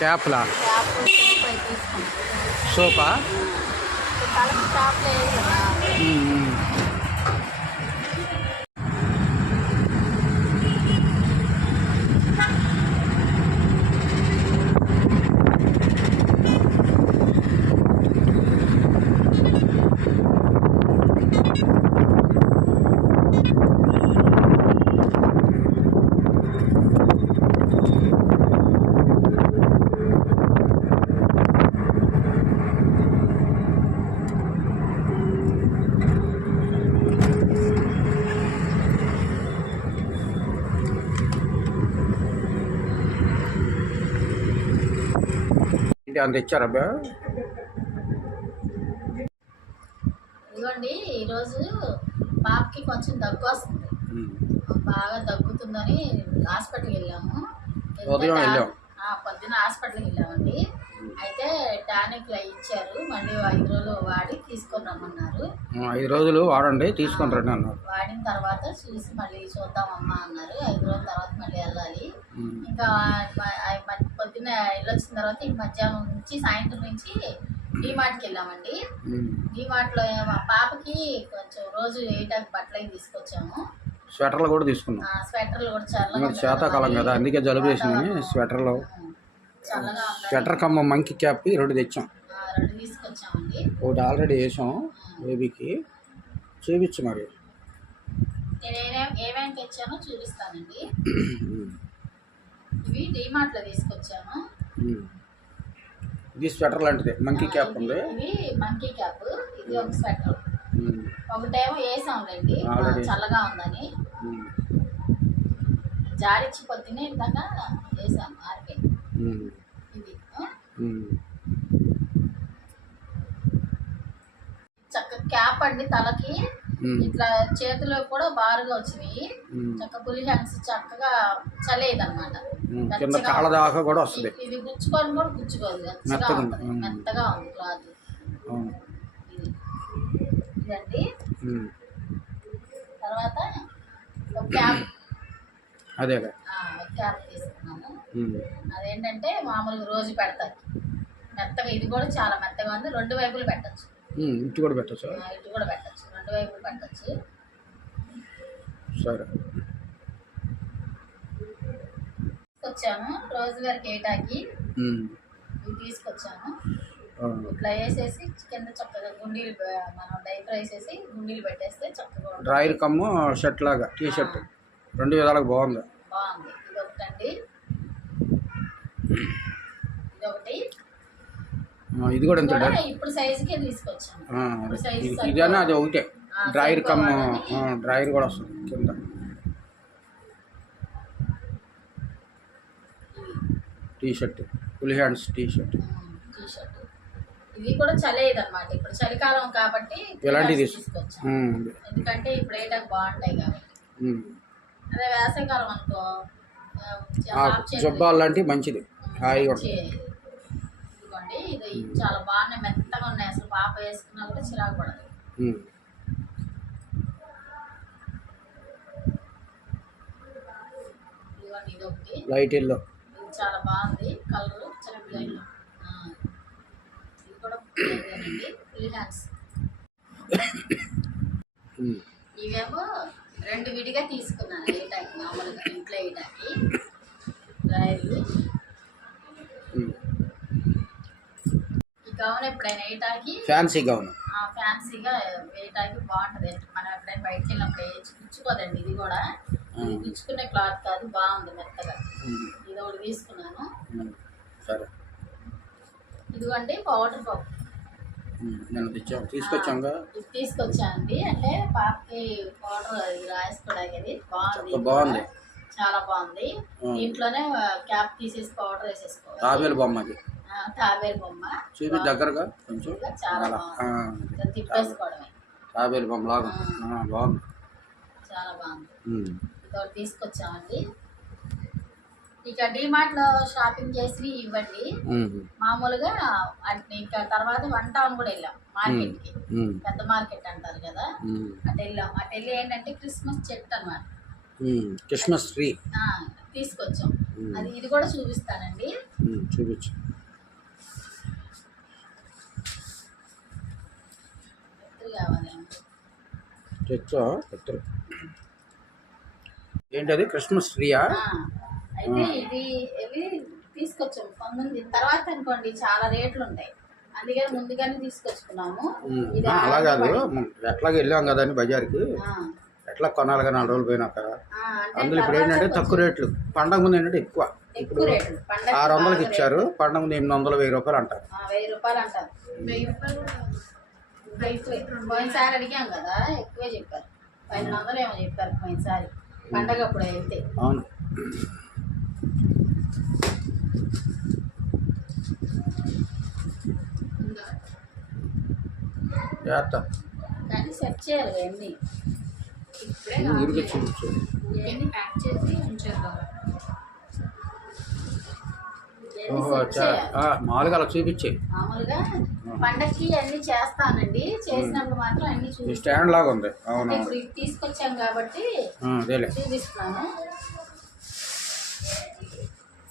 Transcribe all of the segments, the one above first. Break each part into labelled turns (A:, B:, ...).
A: క్యాప్లా? Cap soap అంత ఇచ్చారా అబ్బా
B: ఇదిగోండి ఈరోజు పాపకి కొంచెం దగ్గు వస్తుంది. బాగా దగ్గుతుందని హాస్పిటల్కి వెళ్ళాము ఉదయం వెళ్ళాం. పొద్దున్న హాస్పిటల్కి వెళ్ళామండి అయితే టానిక్లు ఇచ్చారు. మళ్ళీ ఐదు రోజులు వాడి తీసుకొని రమ్మన్నారు.
A: ఐదు రోజులు వాడండి తీసుకొని రండి అన్నారు.
B: వాడిన తర్వాత చూసి మళ్ళీ చూద్దామమ్మా అన్నారు. ఐదు రోజుల తర్వాత మళ్ళీ వెళ్ళాలి. ఇంకా పొద్దున్న వెళ్ళొచ్చిన తర్వాత ఇంక మధ్యాహ్నం నుంచి సాయంత్రం నుంచి డీమార్ట్కి వెళ్ళామండి. డీమార్ట్లో మా పాపకి కొంచెం రోజు వేయటానికి బట్టలు తీసుకొచ్చాము.
A: స్వెటర్లు కూడా తీసుకున్నాం. స్వెటర్లు కూడా ఉంది శీతాకాలం కదా అందుకే జలుబు వాతావరణం. స్వెటర్లు. స్వెటర్ కమ్మ మంకి క్యాప్ రెండు తెచ్చాం రెండు తీసుకొచ్చామండి ఒకటి ఆల్రెడీ వేసాం బేబీకి చూపించు మరి
B: ఏమేమి తెచ్చానో చూపిస్తానండి. ఇవి డీమార్ట్లో తీసుకొచ్చాను.
A: ఇది స్వెటర్ లాంటిదే మంకీ క్యాప్ ఉంది
B: ఇది మంకీ క్యాప్ ఇది ఒక స్వెటర్. ఒకటేమో వేసాంలేండి. చల్లగా ఉందని ఉమ్. జాడిచ్చి పొద్దున్నే ఇందాక వేసాం ఆరిపోయి ఉమ్. ఇది ఆ? ఉమ్. చక్క క్యాప్ అండి తలకి. ఇట్లా చేతిలో కూడా బారుగా వచ్చినాయి. చక్క పులి హ్యాండ్స్ చక్కగా చలేదు అనమాట కూడా వస్తుంది. ఇది గుచ్చుకొని కూడా గుచ్చుకోదు మెత్తగా ఉంది. క్లాత్. ఇదండి. తర్వాత క్యాప్. అదే క్యాప్. అదేంటంటే మామూలుగా రోజు పెడతారు. మెత్తగా ఇది కూడా చాలా మెత్తగా ఉంది. రెండు వైపులు పెట్టచ్చు. ఇటు కూడా పెట్టచ్చు? ఇటు కూడా పెట్టచ్చు. రెండు వైపులు పెట్టచ్చు. సరే. వచ్చాము రోజువారికి ఏటాకి ఉమ్. ఇవి తీసుకొచ్చాము. ఇట్లా వేసేసి కింద చక్కగా గుండీలు మనం డైపర్ వేసేసి గుండీలు పెట్టేస్తే చక్కగా.
A: డ్రాయర్ కమ్ము షర్ట్ లాగా టీ షర్ట్ రెండు విధాలకు బాగుంది.
B: బాగుంది. ఇది ఒకటండి ఒకటి. ఇది కూడా ఎంత ఇప్పుడు సైజుకే
A: ఇది- ఇదన్నా అది ఒకటే. డ్రాయర్. ఆ, డ్రాయర్ కూడా వస్తుంది కింద. T-shirt full hands T-shirt T-shirt
B: కూడా చలేదు అనమాట ఇప్పుడు చలికాలం కాబట్టి
A: ఎలాంటిది పిల్లర్స్ తీసు- తీసుకొచ్చాం
B: ఉమ్. ఎందుకంటే ఇప్పుడు ఏటాకు బాగుంటాయి కాబట్టి. అదే వేసవికాలం అనుకో
A: ఆ, ఆ, హాఫ్ చేతులు- జుబ్బాలు లాంటి మంచిది. హాయిగా ఉంటుంది
B: ఇదిగోండి ఇది చాలా బాగున్నాయి. మెత్తగా ఉన్నాయి. అసలు పాప వేసుకున్నా కూడా చిరాకు పడదు. ఇది ఒకటి. Light yellow. ఇది చాలా బాగుంది. కలర్ చిన్నపిల్లలు ఇది కూడా ఇదేనండి. Full hands um. ఇవేమో రెండు విడిగా తీసుకున్నాను. వేయటానికి మామూలుగా ఇంట్లో డ్రైర్లు ఉమ్. ఈ గౌన్ ఎప్పుడైనా వేయటానికి?
A: Fancy gown.
B: ఫ్యాన్సీగా వేయటానికి బాగుంటుంది. మనం ఎప్పుడైనా బయటకు వెళ్ళినప్పుడు వేయచ్చు గుచ్చుకోదండి ఇది కూడా. ఇది గుచ్చుకునే క్లాత్ కాదు బాగుంది మెత్తగా. ఇది ఒకటి తీసుకున్నాను. సరే. ఇదిగోండి పౌడర్ పప్పు
A: తెచ్చాం. తీసుకొచ్చాంగా?
B: ఇది తీసుకొచ్చానండి అంటే పాపకి పౌడర్ ఇది రాసుకోవడానికి ఇది
A: బాగుంది. చాలా బాగుంది.
B: చాలా బాగుంది. ఆ. దీంట్లోనే క్యాప్ తీసేసి పౌడర్ వేసేసుకోవాలి.
A: తాబేలు బొమ్మకి
B: తాబేలు బొమ్మ.
A: చూపి దగ్గరగా
B: కొంచెం. చాలా. బాగుంది. తిప్పేసుకోవడమే.
A: తాబేలు బొమ్మ లాగా. బాగుంది.
B: చాలా బాగుంది. ఉమ్. ఇది ఒకటి తీసుకొచ్చామండి. ఇక డిమార్ట్లో షాపింగ్ చేసి ఇవ్వండి. మామూలుగా ఇంకా తర్వాత వన్ టౌన్ కూడా వెళ్ళాం. మార్కెట్కి. పెద్ద మార్కెట్ అంటారు కదా. అటు వెళ్ళాం. అటు వెళ్ళి ఏంటంటే క్రిస్మస్ చెట్టు అనమాట
A: క్రిస్మస్ ట్రీ.
B: తీసుకొచ్చాం. అది ఇది కూడా చూపిస్తానండి.
A: చూపించు. ఏంటది? క్రిస్మస్ ట్రీయా?
B: అయితే ఇది తీసుకొచ్చాం పంతొమ్మిది తర్వాత అనుకోండి చాలా రేట్లు ఉంటాయి అందుకని ముందుగానే తీసుకొచ్చుకున్నాము.
A: ఇది అలా కాదు. ఎట్లాగ వెళ్ళాం కదా అని బజార్కి. ఎట్లా కొనాలిగా నాలుగు రోజులు పోయినాక? అందులో ఇప్పుడు ఏంటంటే తక్కువ రేట్లు. పండగ ముందు ఏంటంటే ఎక్కువ. పండగ ఆరు వందలకి ఇచ్చారు. పండగ ముందు ఎనిమిది వందలు వెయ్యి రూపాయలు అంటారు.
B: వెయ్యి రూపాయలు అంటారు. పోయినసారి అడిగాం కదా ఎక్కువే చెప్పారు. పన్నెండు వందలు ఏమో చెప్పారు పోయినసారి. పండగ అప్పుడు అయితే. అవును? చేస్తా కానీ సెట్ చేయాలి ఇవన్నీ ఇప్పుడే ప్యాక్ చేసి ఉంచేద్దాం
A: మామూలుగా అలా చూపించే.
B: మామూలుగా పండగకి అన్ని చేస్తానండి. చేసినప్పుడు మాత్రం అన్ని
A: చూపిస్తాను. స్టాండ్ లాగా ఉంది.
B: అవును ఇప్పుడు ఇది తీసుకొచ్చాం కాబట్టి
A: చూపిస్తున్నాను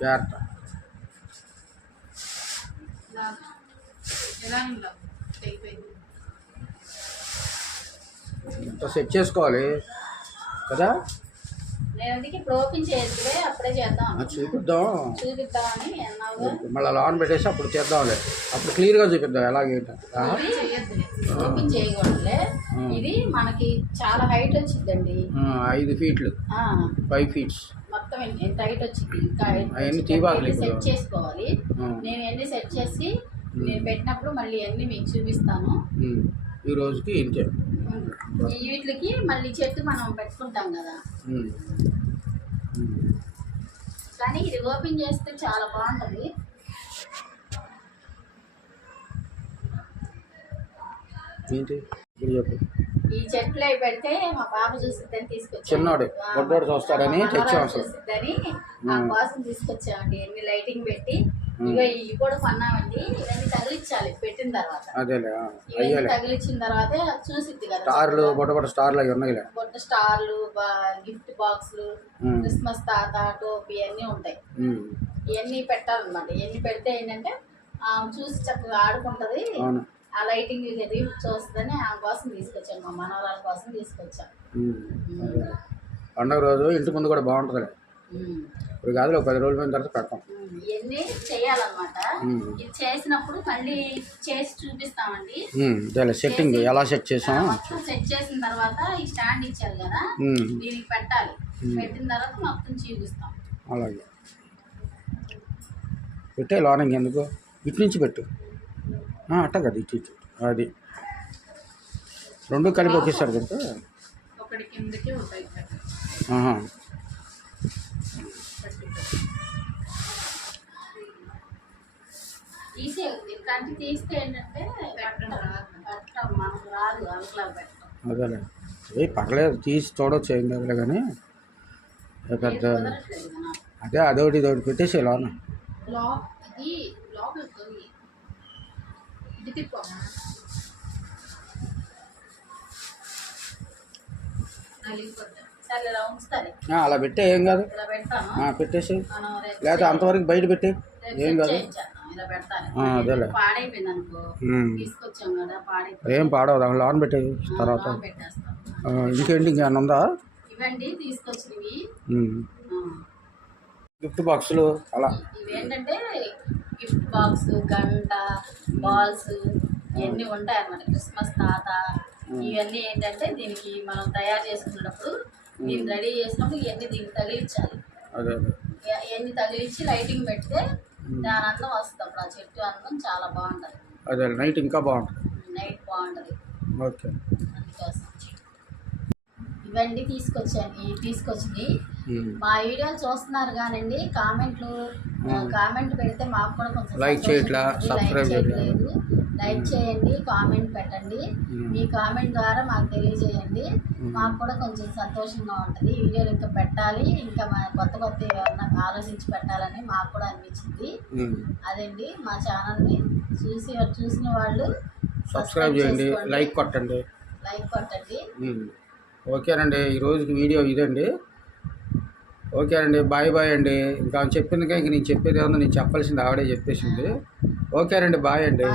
A: జాగ్రత్త. ఇంత సెట్ చేసుకోవాలి కదా?
B: నేను అందుకే ఇప్పుడు ఓపెన్ అప్పుడే చేద్దాం చూపిద్దాం చూపిద్దామని అన్నావుగా
A: మళ్ళీ అలా ఆన్ పెట్టేసి అప్పుడు చేద్దాంలే. అప్పుడు క్లియర్గా చూపిద్దాం
B: చెయ్యొద్దులే. ఓపెన్ చేయకూడదులే. ఇది మనకి చాలా హైట్ వచ్చిందండి
A: ఐదు ఫీట్లు. Five feets.
B: మొత్తం ఎంత హైట్ వచ్చింది?
A: ఇంకా అవన్నీ.
B: సెట్ చేసుకోవాలి. నేను అన్ని సెట్ చేసి నేను పెట్టినప్పుడు మళ్ళీ అన్ని మీకు చూపిస్తాను.
A: ఈ రోజుకి ఇంతే.
B: వీటికి మళ్ళీ చెట్టు మనం పెట్టుకుంటాం కదా. కానీ ఇది ఓపెన్ చేస్తే చాలా బాగుంటుంది. ఏంటి? ఈ చెట్లు అవి పెడితే మా పాప చూసిద్దని తీసుకొచ్చాను
A: చిన్నోడు, ఆ, బొడ్డోడు చూస్తాడని తెచ్చాం.
B: కోసం తీసుకొచ్చామండి. ఎన్ని లైటింగ్ పెట్టి ఇగో ఇవి కూడా కొన్నామండి ఇవన్నీ తగిలించాలి పెట్టిన తర్వాత. అదేలే ఇవన్నీ తగిలించిన తర్వాత చూసిద్ది కదా.
A: స్టార్లు బొట్ట బొట్ట స్టార్లు అవి ఉన్నాయిలే.
B: బొట్ట స్టార్లు గిఫ్ట్ బాక్స్లు. క్రిస్మస్ తాత టోపీ అన్నీ ఉంటాయి. ఇవన్నీ పెట్టాలన్నమాట. ఇవన్నీ పెడితే ఏంటంటే చూసి చక్కగా ఆడుకుంటది. ఆ లైటింగ్ ఇది చూస్తుందని ఆమె కోసం తీసుకొచ్చాను మా మనవరాల కోసం తీసుకొచ్చాను.
A: పండగ రోజు ఇంటి ముందు కూడా బాగుంటుందిలే. ఉమ్. ఇప్పుడు కాదు ఒక పది రోజుల పోయిన తర్వాత పెడతాం
B: ఉమ్. ఇవన్నీ చేయాలన్నమాట. ఉమ్. ఇది చేసినప్పుడు మళ్ళీ చేసి చూపిస్తామండి.
A: ఉమ్. అదేలే సెట్టింగ్ ఎలా సెట్ చేసాం?
B: మొత్తం సెట్ చేసిన తర్వాత ఈ స్టాండ్ ఇచ్చారు కదా. దీనికి పెట్టాలి. పెట్టిన తర్వాత మొత్తం చూపిస్తాం.
A: అలాగే. పెట్టే లోనింగ్ ఎందుకు ఇటు నుంచి పెట్టు. అట్ట కదా ఇటు ఇటు అది. రెండు కలిపి ఒకేసారి పెడితే?
B: ఒకటి కిందకి తీస్తే ఏంటంటే పెట్టడం
A: మనకు రాదు అందులో పెట్టడం. అదేలే. ఏ పర్లేదు తీసి చూడొచ్చు ఏం కదలే కానీ. పెద్ద. అదే అదొకటి ఇదొకటి పెట్టేసి లోన.
B: ఇది లోపల తొంగి ఇది
A: ఆ, అలా పెట్టే ఏం కాదు. ఇలా పెడతాను. ఆ, పెట్టేసి లేకపోతే అంతవరకు బయట పెట్టే ఏం కాదు. అదేలే. ఏం పాడవదు అక్కడ లోన్ పెట్టే తర్వాత. ఇంకేంటి ఇంకేమన్నా ఉందా. గిఫ్ట్ బాక్సులు అలా.
B: ఇవేంటంటే గిఫ్ట్ బాక్స్ గంట బాల్స్ ఇవన్నీ ఉంటాయి అన్నమాట క్రిస్మస్ తాత. ఇవన్నీ ఏంటంటే దీనికి మనం తయారు చేసుకున్నప్పుడు దీన్ని రెడీ చేసినప్పుడు ఇవన్నీ దీనికి తగిలించాలి. ఇవన్నీ తగిలించి లైటింగ్ పెడితే దాని అందం వస్తుంది అప్పుడు ఆ చెట్టు అందం చాలా బాగుంటుంది.
A: అదే నైట్ ఇంకా బాగుంటుంది.
B: నైట్ బాగుంటుంది. ఓకే. అందుకోసం ఇవన్నీ తీసుకొచ్చాను. ఇవి తీసుకొచ్చి ఉమ్. మా వీడియోలు చూస్తున్నారు కానండి కామెంట్లు కామెంట్ పెడితే మాకు కూడా కొంచెం
A: Like సంతోషం చేయట్లా, ఉంటుంది. subscribe Like చేయట్లా.
B: చేయట్లేదు. లైక్ చేయండి కామెంట్ పెట్టండి. మీ కామెంట్ ద్వారా మాకు తెలియజేయండి. మాకు కూడా కొంచెం సంతోషంగా ఉంటుంది. ఈ వీడియోలు ఇంకా పెట్టాలి. ఇంకా కొత్త కొత్త ఏమన్నా ఆలోచించి పెట్టాలని మాకు కూడా అనిపించింది. అదండి మా ఛానల్ని చూసి చూసిన వాళ్ళు
A: సబ్స్క్రైబ్ చేయండి. లైక్ కొట్టండి. లైక్ కొట్టండి. ఓకేనండి. ఈ రోజుకి వీడియో ఇదండి. ఓకే అండి బాయ్ బాయ్ అండి. ఇంకా చెప్పిందిగా ఇంక నేను చెప్పేది ఏమన్నా నేను చెప్పాల్సింది ఆవిడే చెప్పేసింది. ఓకే అండి. బాయ్ అండి.